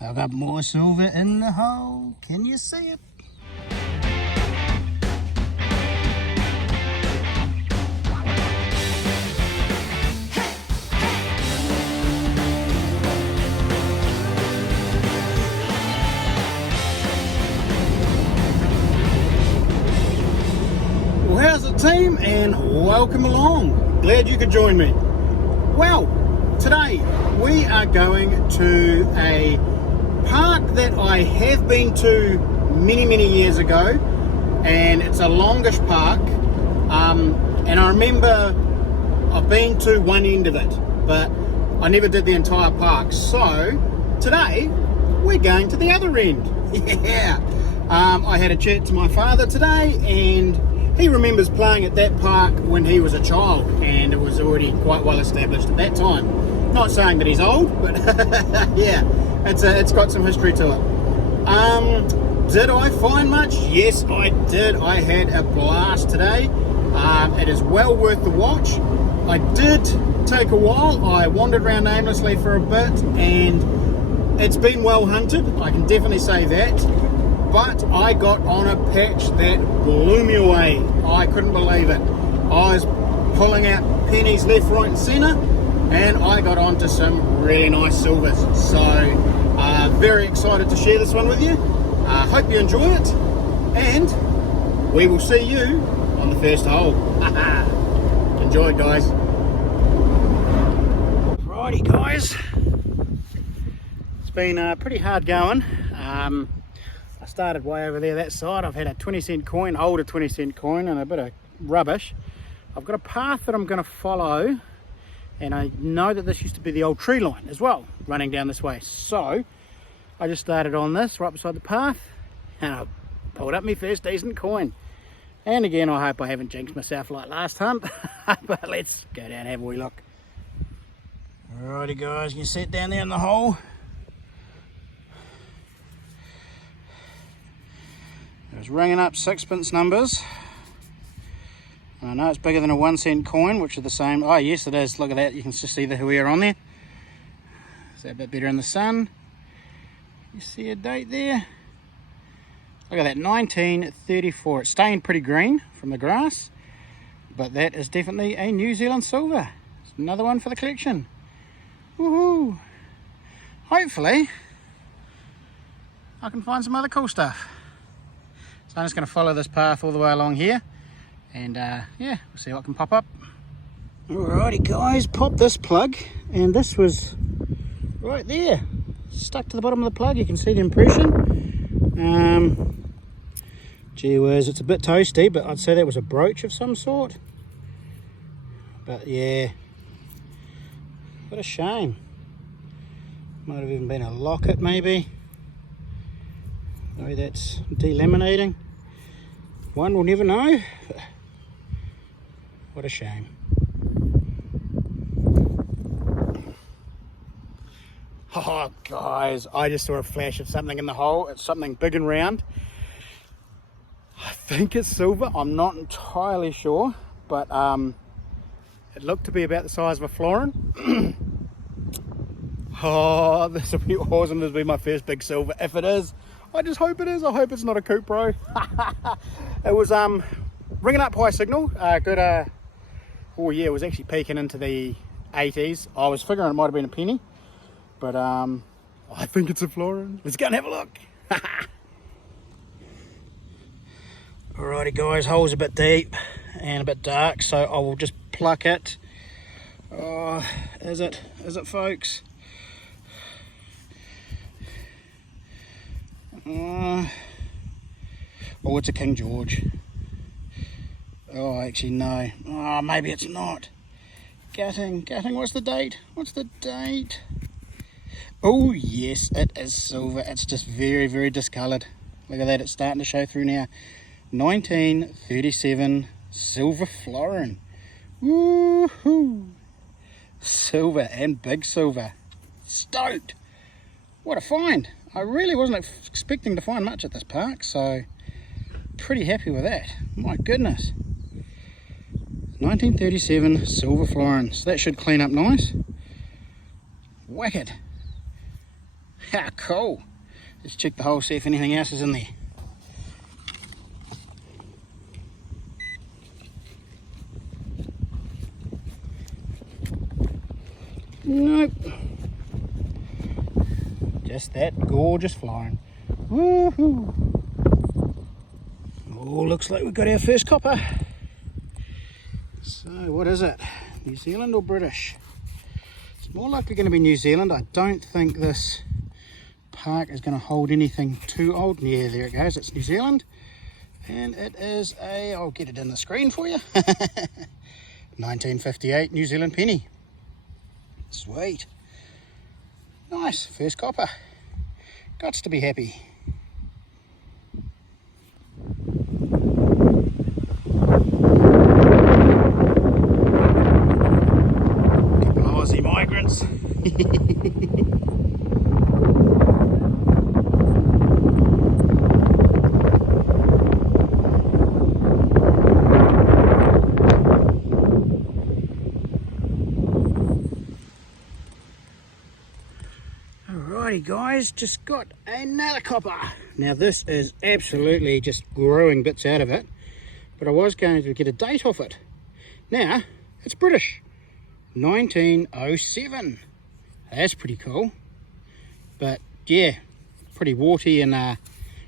I've got more silver in the hole. Can you see it? Well, how's it, team? And welcome along. Glad you could join me. Well, today we are going to a park that I have been to many years ago, and it's a longish park, and I remember I've been to one end of it, but I never did the entire park. So today we're going to the other end. Yeah. I had a chat to my father today, and he remembers playing at that park when he was a child, and it was already quite well established at that time. Not saying that he's old, but yeah, it's got some history to it. Did I find much? Yes, I did. I had a blast today. It is well worth the watch. I did take a while. I wandered around aimlessly for a bit, and it's been well hunted. I can definitely say that. But I got on a patch that blew me away. I couldn't believe it. I was pulling out pennies left, right and centre, and I got onto some really nice silvers. So very excited to share this one with you. Hope you enjoy it, and we will see you on the first hole. Enjoy it, guys. Righty guys, it's been pretty hard going. I started way over there that side. I've had a 20-cent coin, older 20-cent coin, and a bit of rubbish. I've got a path that I'm going to follow, and I know that this used to be the old tree line as well, running down this way. So I just started on this right beside the path, and I pulled up my first decent coin. And again, I hope I haven't jinxed myself like last hunt. But let's go down and have a wee look. Alrighty guys, you can sit down there in the hole. It was ringing up sixpence numbers. I know it's bigger than a 1-cent coin, which are the same. Oh yes, it is. Look at that. You can just see the Huia on there. Is that a bit better in the sun? You see a date there? Look at that, 1934. It's staying pretty green from the grass, but that is definitely a New Zealand silver. It's another one for the collection. Woohoo! Hopefully I can find some other cool stuff. So I'm just going to follow this path all the way along here, and yeah, we'll see what can pop up. Alrighty guys, pop this plug, and this was right there, stuck to the bottom of the plug. You can see the impression. Gee whiz, it's a bit toasty, but I'd say that was a brooch of some sort. But yeah, what a shame. Might have even been a locket maybe. Maybe that's delaminating. One will never know. What a shame. Oh guys, I just saw a flash of something in the hole. It's something big and round. I think it's silver. I'm not entirely sure, but it looked to be about the size of a florin. Oh, this will be awesome. This will be my first big silver. If it is, I just hope it is. I hope it's not a Coop Pro. It was ringing up high signal. Good. Oh yeah, it was actually peaking into the 80s. I was figuring it might have been a penny, but I think it's a florin. Let's go and have a look. Alrighty guys, hole's a bit deep and a bit dark, so I will just pluck it. Oh, is it folks? Oh, it's a King George. Oh, actually no. Oh, maybe it's not. Gutting, what's the date? Oh yes, it is silver. It's just very discoloured. Look at that, it's starting to show through now. 1937 silver florin. Woohoo! Silver, and big silver. Stoked! What a find! I really wasn't expecting to find much at this park, so pretty happy with that. My goodness. 1937 silver florin. So that should clean up nice. Wicked. How cool. Let's check the hole, see if anything else is in there. Nope. Just that gorgeous flying. Woohoo! Oh, looks like we've got our first copper. So, what is it? New Zealand or British? It's more likely going to be New Zealand. I don't think this park is going to hold anything too old. Yeah, there it goes. It's New Zealand. And it is a, I'll get it in the screen for you. 1958 New Zealand penny. Sweet. Nice, first copper. Gots to be happy. Couple of Aussie migrants. Alrighty guys, just got another copper. Now this is absolutely just growing bits out of it, but I was going to get a date off it. Now, it's British, 1907. That's pretty cool. But yeah, pretty warty and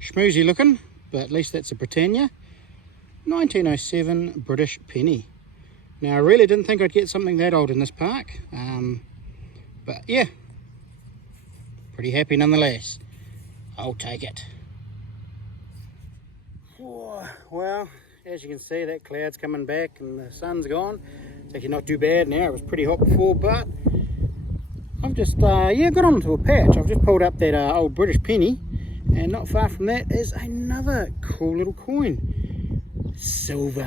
schmoozy looking, but at least that's a Britannia. 1907 British penny. Now I really didn't think I'd get something that old in this park, but yeah, pretty happy nonetheless. I'll take it. Oh, well, as you can see, that cloud's coming back and the sun's gone. It's actually not too bad now. It was pretty hot before, but I've just yeah, got onto a patch. I've just pulled up that old British penny, and not far from that is another cool little coin. Silver.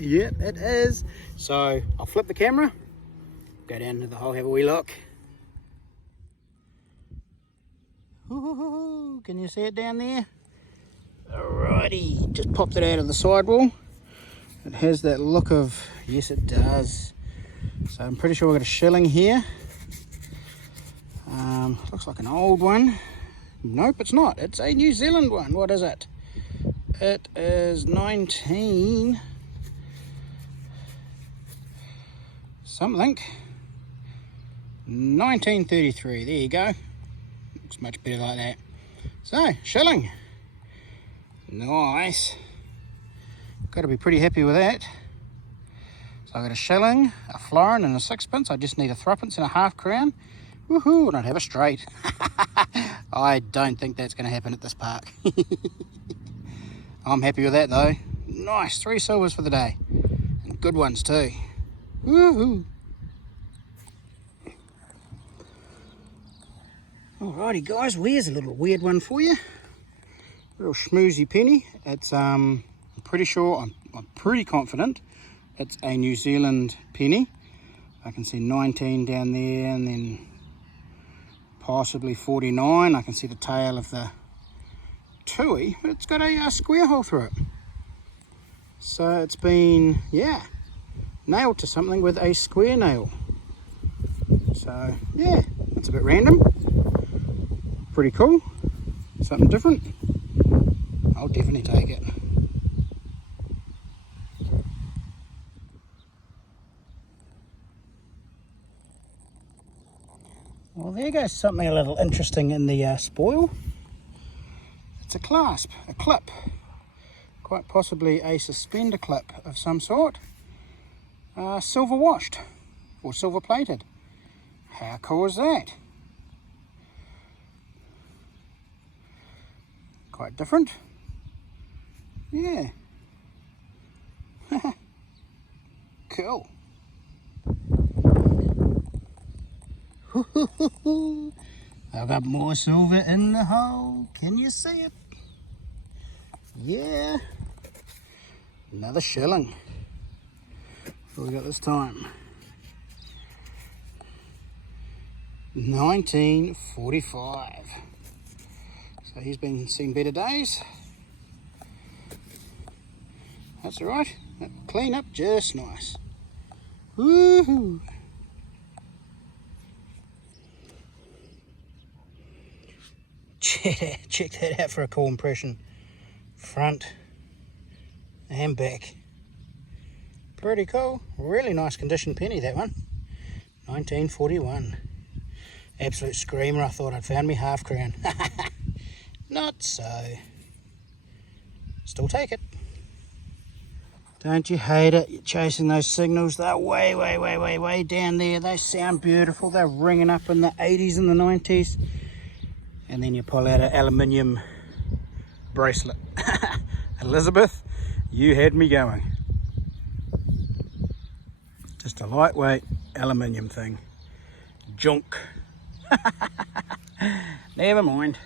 Yep, it is. So I'll flip the camera, go down into the hole, have a wee look. Ooh, can you see it down there? Alrighty, just popped it out of the sidewall. It has that look of, yes it does. So I'm pretty sure we've got a shilling here. Looks like an old one. Nope, it's not. It's a New Zealand one. What is it? It is 19 something. 1933. There you go. Looks much better like that. So, shilling. Nice. Got to be pretty happy with that. So I've got a shilling, a florin and a sixpence. I just need a threepence and a half crown. Woohoo, and I'd have a straight. I don't think that's going to happen at this park. I'm happy with that though. Nice, 3 silvers for the day. And good ones too. Woohoo. Alrighty guys, well, here's a little weird one for you. Little schmoozy penny. It's I'm pretty sure, I'm pretty confident it's a New Zealand penny. I can see 19 down there and then possibly 49. I can see the tail of the tui, but it's got a square hole through it. So it's been, yeah, nailed to something with a square nail. So yeah, that's a bit random. Pretty cool. Something different. I'll definitely take it. Well, there goes something a little interesting in the spoil. It's a clasp, a clip. Quite possibly a suspender clip of some sort. Silver washed or silver plated. How cool is that? Quite different. Yeah. Cool. I've got more silver in the hole. Can you see it? Yeah. Another shilling. What we got this time? 1945. So he's been seeing better days. That's alright. Clean up just nice. Woohoo! Check that out for a cool impression. Front and back. Pretty cool. Really nice condition penny, that one. 1941. Absolute screamer. I thought I'd found me half crown. Not so. Still take it. Don't you hate it? You're chasing those signals. They're way down there. They sound beautiful. They're ringing up in the 80s and the 90s. And then you pull out an aluminium bracelet. Elizabeth, you had me going. Just a lightweight aluminium thing. Junk. Never mind.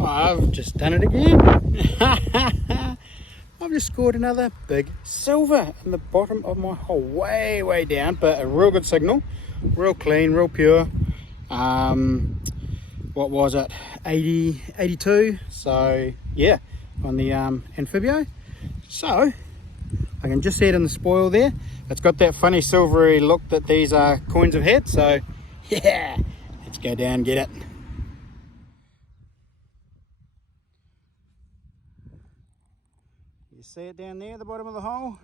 I've just done it again. I've just scored another big silver in the bottom of my hole. Way down, but a real good signal. Real clean, real pure. What was it? 80, 82. So yeah, on the Amphibio. So I can just see it in the spoil there. It's got that funny silvery look that these coins have had. So yeah, let's go down and get it. You see it down there at the bottom of the hole?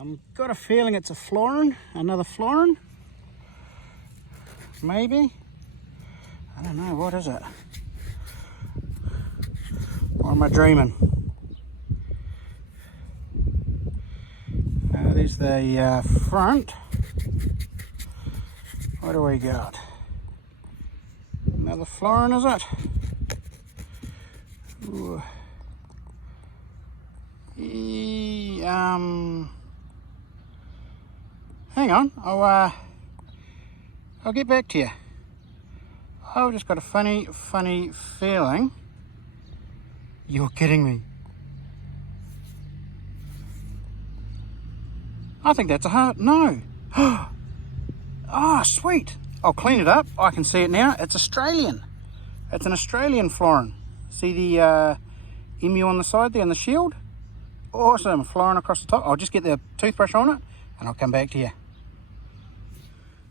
I've got a feeling it's a florin, another florin. Maybe. I don't know, what is it? Or am I dreaming? There's the front. What do we got? Another florin, is it? Ooh. Hang on, I'll get back to you. I've just got a funny feeling. You're kidding me. I think that's a heart. No. Oh, sweet. I'll clean it up. I can see it now. It's Australian. It's an Australian florin. See the emu on the side there and the shield? Awesome. Florin across the top. I'll just get the toothbrush on it and I'll come back to you.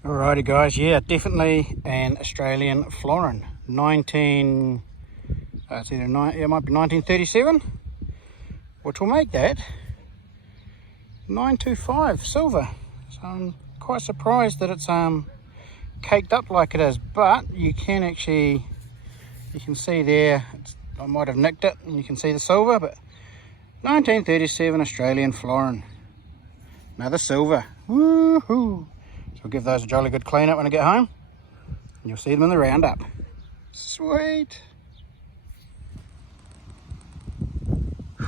Alrighty guys, yeah, definitely an Australian florin. It might be 1937, which will make that 925 silver. So I'm quite surprised that it's caked up like it is, but you can actually, you can see there, I might have nicked it and you can see the silver, but 1937 Australian florin. Another silver. Woohoo! So we'll give those a jolly good clean up when I get home. And you'll see them in the roundup. Sweet.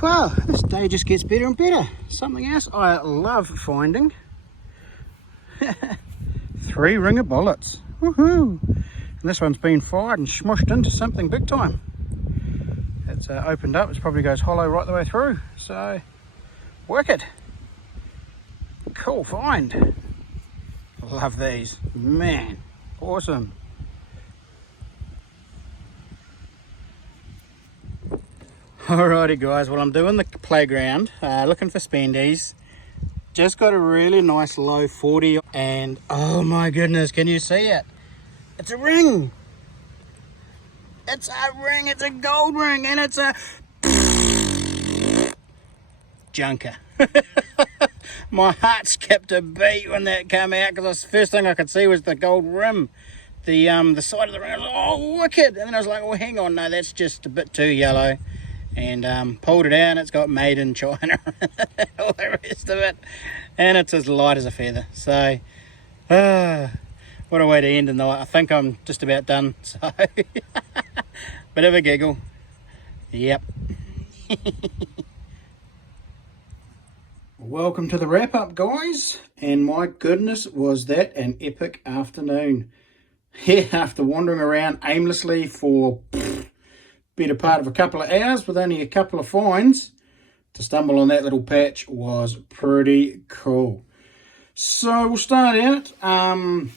Well, this day just gets better and better. Something else I love finding. 3 ringer bullets. Woohoo! And this one's been fired and smushed into something big time. It's opened up. It probably goes hollow right the way through. So, work it. Cool find. Love these. Man, awesome. Alrighty guys, well I'm doing the playground, looking for spendies. Just got a really nice low 40 and oh my goodness, can you see it? It's a ring. It's a ring, it's a gold ring and it's a junker. My heart skipped a beat when that came out because the first thing I could see was the gold rim. The side of the ring, I was like, oh wicked. And then I was like, well hang on, no, that's just a bit too yellow. And pulled it out and it's got made in China. All the rest of it. And it's as light as a feather. So, what a way to end the night. I think I'm just about done. So, bit of a giggle. Yep. Welcome to the wrap up guys, and my goodness was that an epic afternoon. Yeah, after wandering around aimlessly for better part of a couple of hours with only a couple of finds, to stumble on that little patch was pretty cool. So we'll start out. I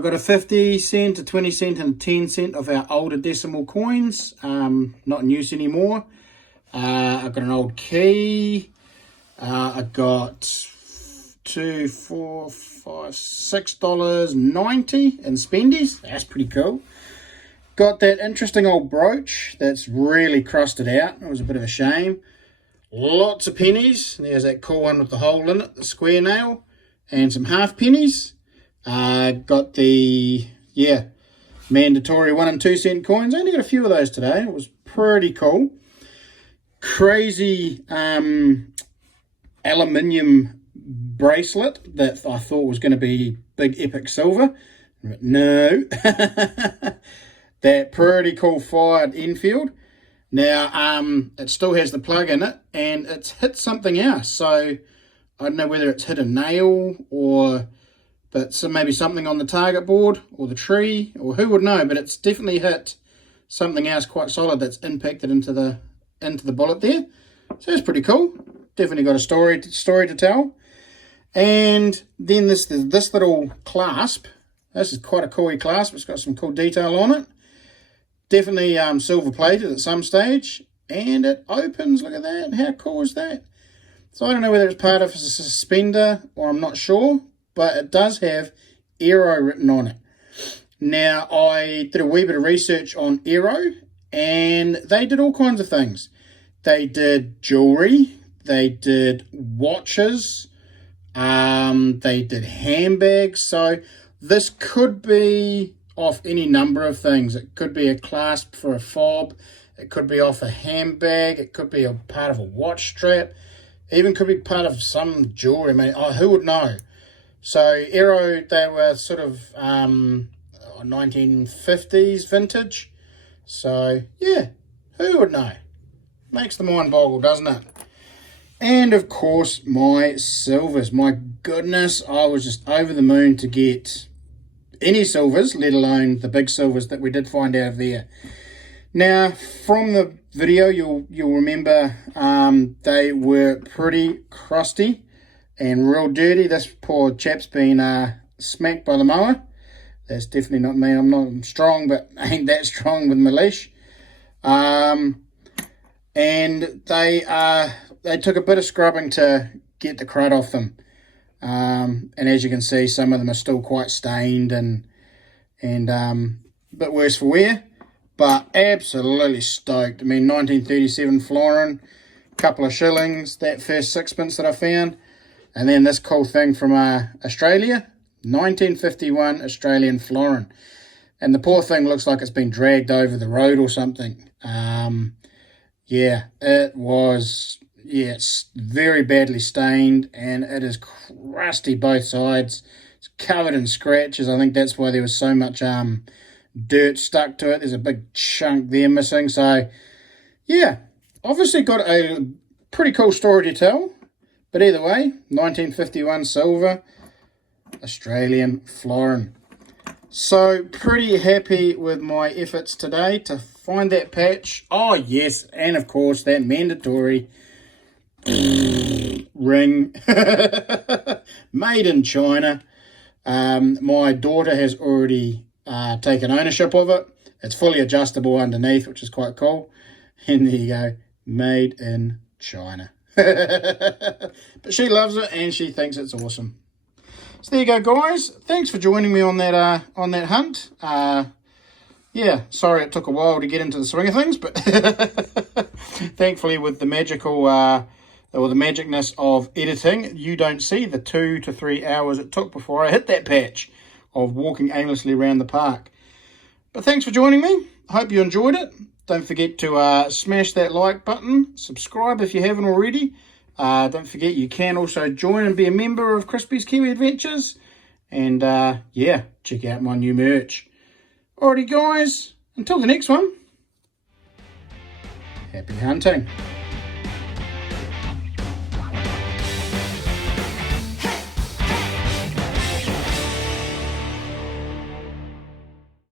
got a 50 cent, a 20 cent and a 10 cent of our older decimal coins, not in use anymore. I got an old key. I got to $6.90 in spendies. That's pretty cool. Got that interesting old brooch that's really crusted out. It was a bit of a shame. Lots of pennies. There's that cool one with the hole in it, the square nail, and some half pennies. Got the, mandatory 1 and 2 cent coins. I only got a few of those today. It was pretty cool. Crazy aluminium bracelet that I thought was going to be big epic silver. But no. That pretty cool fired Enfield. Now, it still has the plug in it, and it's hit something else. So, I don't know whether it's hit a nail, or but maybe something on the target board, or the tree, or who would know, but it's definitely hit something else quite solid that's impacted into the bullet there. So, it's pretty cool. Definitely got a story to tell. And then this little clasp. This is quite a cool clasp. It's got some cool detail on it. Definitely silver plated at some stage, and it opens. Look at that. How cool is that? So I don't know whether it's part of a suspender, or I'm not sure, but it does have Aero written on it. Now, I did a wee bit of research on Aero, and they did all kinds of things. They did jewelry, they did watches, they did handbags. So this could be off any number of things. It could be a clasp for a fob, it could be off a handbag, it could be a part of a watch strap, even could be part of some jewelry. I mean, who would know? So Aero, they were sort of 1950s vintage. So yeah, who would know? Makes the mind boggle, doesn't it? And of course, my silvers. My goodness, I was just over the moon to get any silvers, let alone the big silvers that we did find out of there. Now, from the video, you'll remember they were pretty crusty and real dirty. This poor chap's been smacked by the mower. That's definitely not me. I'm not strong, but I ain't that strong with my leash. And they took a bit of scrubbing to get the crud off them. And as you can see, some of them are still quite stained and a bit worse for wear, but absolutely stoked. I mean, 1937 florin, couple of shillings, that first sixpence that I found, and then this cool thing from Australia, 1951 Australian florin, and the poor thing looks like it's been dragged over the road or something. It's very badly stained, and it is crusty both sides. It's covered in scratches. I think that's why there was so much dirt stuck to it. There's a big chunk there missing. So, yeah, obviously got a pretty cool story to tell. But either way, 1951 silver, Australian florin. So, pretty happy with my efforts today to find that patch. Oh, yes, and of course, that mandatory ring made in China. My daughter has already taken ownership of it. It's fully adjustable underneath, which is quite cool. And there you go, made in China. But she loves it and she thinks it's awesome. So there you go, guys. Thanks for joining me on that hunt. Yeah, sorry it took a while to get into the swing of things, but thankfully with the magical or the magicness of editing, you don't see the 2 to 3 hours it took before I hit that patch of walking aimlessly around the park. But thanks for joining me. I hope you enjoyed it. Don't forget to smash that like button. Subscribe if you haven't already. Don't forget you can also join and be a member of Crispy's Kiwi Adventures. And yeah, check out my new merch. Alrighty guys, until the next one, happy hunting.